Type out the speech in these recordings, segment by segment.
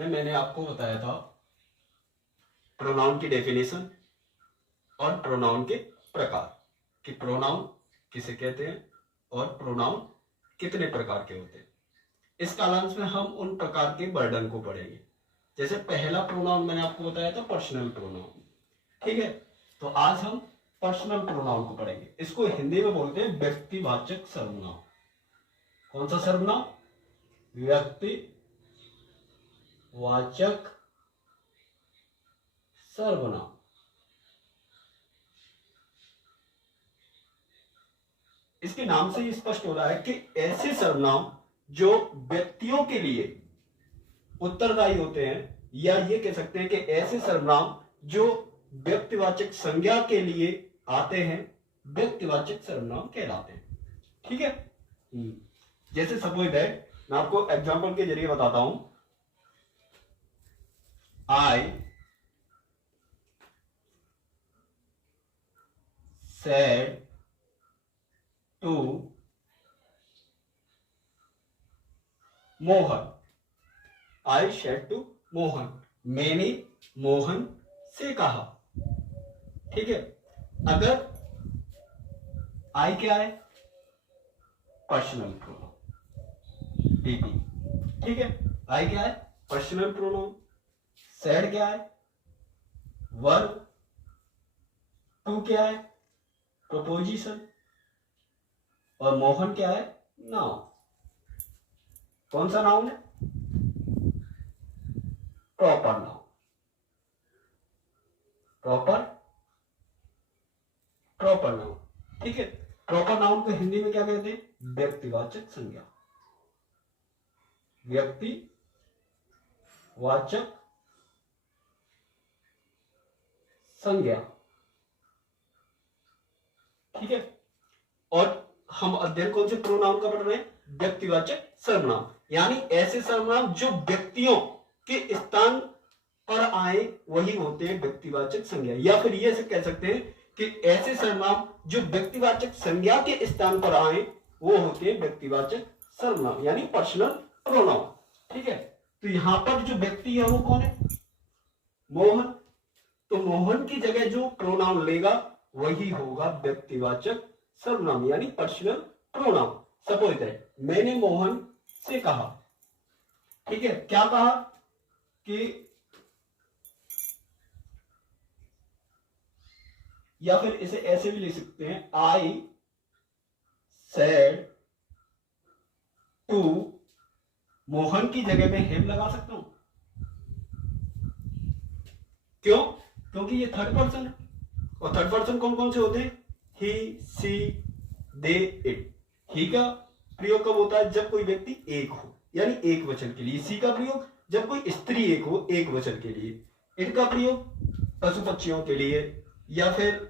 में मैंने आपको बताया था प्रोनाउन की डेफिनेशन और प्रोनाउन के प्रकार, कि प्रोनाउन किसे कहते हैं और प्रोनाउन कितने प्रकार के होते हैं। इस कालांश में हम उन प्रकार के वर्णन को पढ़ेंगे। जैसे पहला प्रोनाउन मैंने आपको बताया था पर्सनल प्रोनाउन, ठीक है। तो आज हम पर्सनल प्रोनाउन को पढ़ेंगे। इसको हिंदी में बोलते हैं व्यक्तिवाचक सर्वनाम। कौन सा सर्वनाम? व्यक्तिवाचक सर्वनाम। इसके नाम से ही स्पष्ट हो रहा है कि ऐसे सर्वनाम जो व्यक्तियों के लिए उत्तरदायी होते हैं, या ये कह सकते हैं कि ऐसे सर्वनाम जो व्यक्तिवाचक संज्ञा के लिए आते हैं, व्यक्तिवाचक सर्वनाम कहलाते हैं, ठीक है। जैसे सपोज दैट, मैं आपको एग्जांपल के जरिए बताता हूं। I said to Mohan. I said to Mohan, मैंने मोहन से कहा, ठीक है। अगर आई क्या है? पर्सनल प्रोनाउन, डीपी, ठीक है। आई क्या है? Personal pronoun. सेड क्या है? वर्ब। टू क्या है? प्रोपोजिशन। और मोहन क्या है? नाउन। कौन सा नाउन है? Proper noun. प्रॉपर नाउन, ठीक है। प्रॉपर नाउन को हिंदी में क्या कहते हैं? व्यक्तिवाचक संज्ञा। व्यक्तिवाचक संज्ञा, ठीक है। और हम अध्ययन कौन से प्रोनाउन का पढ़ रहे हैं? व्यक्तिवाचक सर्वनाम, यानी ऐसे सर्वनाम जो व्यक्तियों के स्थान पर आए वही होते हैं व्यक्तिवाचक संज्ञा। या फिर ये कह सकते हैं कि ऐसे सर्वनाम जो व्यक्तिवाचक संज्ञा के स्थान पर आए वो होते हैं व्यक्तिवाचक सर्वनाम, यानी पर्सनल प्रोनाउन, ठीक है। तो यहां पर जो व्यक्ति है वो कौन है? मोहन। तो मोहन की जगह जो प्रोनाउन लेगा वही होगा व्यक्तिवाचक सर्वनाम, यानी पर्सनल प्रोनाउन। सपोज दैट, मैंने मोहन से कहा, ठीक है। क्या कहा? कि, या फिर इसे ऐसे भी लिख सकते हैं, आई सेड टू मोहन की जगह में हिम लगा सकता हूं। क्यों? क्योंकि ये थर्ड पर्सन है, और थर्ड पर्सन कौन कौन से होते हैं? ही, सी, दे, इट। ही का प्रयोग कब होता है? जब कोई व्यक्ति एक हो, यानी एक वचन के लिए। सी का प्रयोग जब कोई स्त्री एक हो, एक वचन के लिए। इट का प्रयोग पशु पक्षियों के लिए या फिर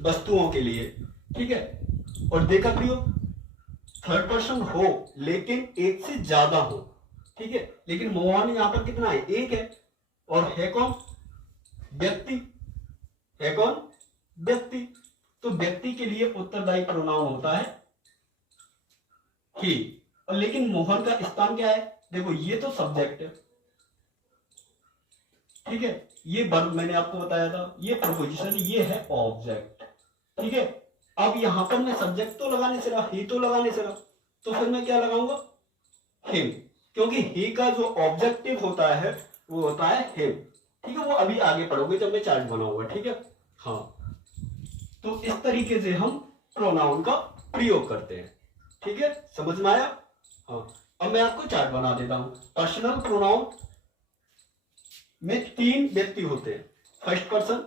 वस्तुओं के लिए, ठीक है। और दे का प्रयोग थर्ड पर्सन हो लेकिन एक से ज्यादा हो, ठीक है। लेकिन मोहन यहां पर कितना है? एक है। और है कौन? व्यक्ति। है कौन? व्यक्ति। तो व्यक्ति के लिए उत्तरदायी प्रोनाउन होता है ही। और लेकिन मोहन का स्थान क्या है? देखो, ये तो सब्जेक्ट है, ठीक है। ये वर्ब मैंने आपको बताया था, ये प्रपोजिशन, ये है ऑब्जेक्ट, ठीक है। अब यहां पर मैं सब्जेक्ट तो लगाने से रहा, ही तो लगाने से रहा, तो फिर मैं क्या लगाऊंगा? हिम, क्योंकि ही का जो ऑब्जेक्टिव होता है वो होता है हिम, ठीक है। वो अभी आगे पढ़ोगे जब मैं चार्ट बनाऊंगा, ठीक है। हाँ, तो इस तरीके से हम प्रोनाउन का प्रयोग करते हैं, ठीक है। समझ में आया? हाँ, अब मैं आपको चार्ट बना देता हूं। पर्सनल प्रोनाउन में तीन व्यक्ति होते हैं, फर्स्ट पर्सन,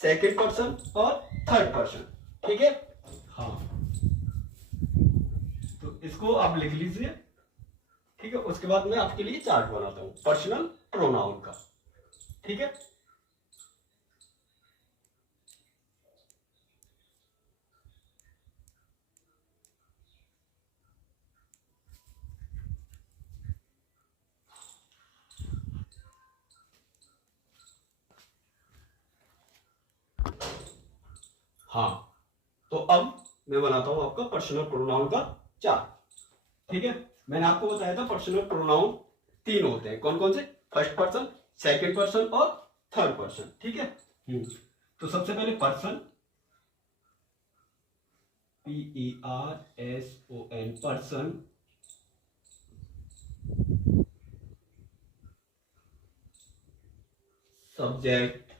सेकंड पर्सन और थर्ड पर्सन, ठीक है। हाँ, तो इसको आप लिख लीजिए, ठीक है। उसके बाद मैं आपके लिए चार्ट बनाता हूं पर्सनल प्रोनाउन का, ठीक है। हाँ, तो अब मैं बनाता हूं आपका पर्सनल प्रोनाउन का चार्ट, ठीक है। मैंने आपको बताया था पर्सनल प्रोनाउन तीन होते हैं। कौन कौन से? फर्स्ट पर्सन, सेकंड पर्सन और थर्ड पर्सन। ठीक है। तो सबसे पहले पर्सन, PERSON, पर्सन। सब्जेक्ट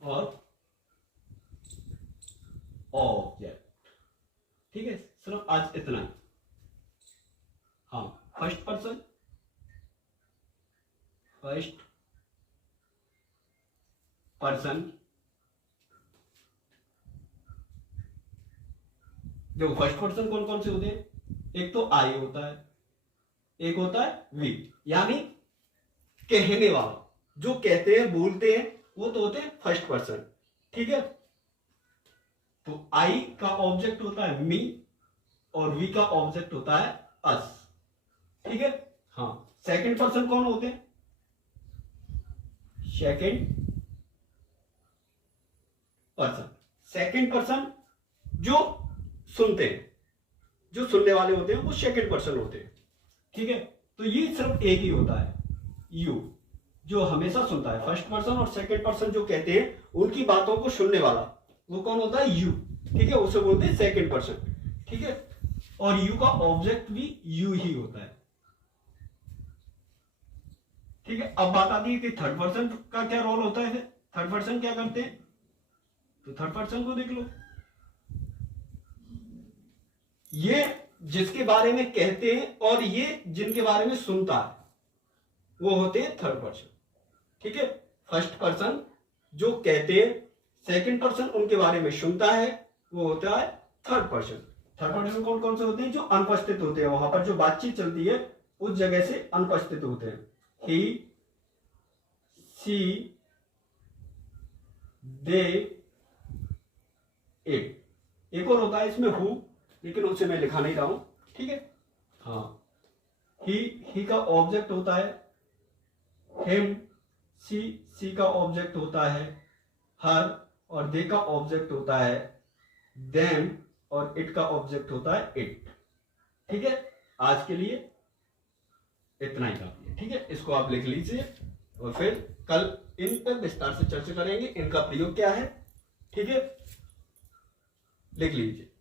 और ऑब्जेक्ट। ठीक है, सिर्फ आज इतना ही। हाँ, फर्स्ट पर्सन, फर्स्ट पर्सन, जो फर्स्ट पर्सन कौन कौन से होते हैं? एक तो आई होता है, एक होता है वी, यानी कहने वाला, जो कहते हैं बोलते हैं वो तो होते हैं फर्स्ट पर्सन। ठीक है। तो आई का ऑब्जेक्ट होता है मी और वी का ऑब्जेक्ट होता है अस। ठीक है। हाँ, सेकंड पर्सन कौन होते हैं? सेकंड पर्सन, सेकंड पर्सन जो सुनते हैं, जो सुनने वाले होते हैं वो सेकंड पर्सन होते हैं। ठीक है। तो ये सिर्फ एक ही होता है, यू, जो हमेशा सुनता है। फर्स्ट पर्सन और सेकंड पर्सन जो कहते हैं उनकी बातों को सुनने वाला, वो कौन होता है? यू। ठीक है, उसे बोलते हैं सेकंड पर्सन। ठीक है। और यू का ऑब्जेक्ट भी यू ही होता है। ठीक है। अब बात आती है कि थर्ड पर्सन का क्या रोल होता है। थर्ड पर्सन क्या करते हैं? तो थर्ड पर्सन को देख लो, ये जिसके बारे में कहते हैं और ये जिनके बारे में सुनता है वो होते हैं थर्ड पर्सन। ठीक है। फर्स्ट पर्सन जो कहते हैं, सेकंड पर्सन उनके बारे में सुनता है, वो होता है थर्ड पर्सन। थर्ड पर्सन कौन कौन से होते हैं? जो अनुपस्थित होते हैं, वहां पर जो बातचीत चलती है उस जगह से अनुपस्थित होते हैं। ही, सी, दे, इट। एक और होता है इसमें हु, लेकिन उसे मैं लिखा नहीं रहा हूं। ठीक है। हाँ, ही का ऑब्जेक्ट होता है हिम, सी का ऑब्जेक्ट होता है हर, और दे का ऑब्जेक्ट होता है देम, और इट का ऑब्जेक्ट होता है इट। ठीक है। आज के लिए इतना ही काफी है। ठीक है, इसको आप लिख लीजिए और फिर कल इन पर विस्तार से चर्चा करेंगे, इनका प्रयोग क्या है। ठीक है, लिख लीजिए।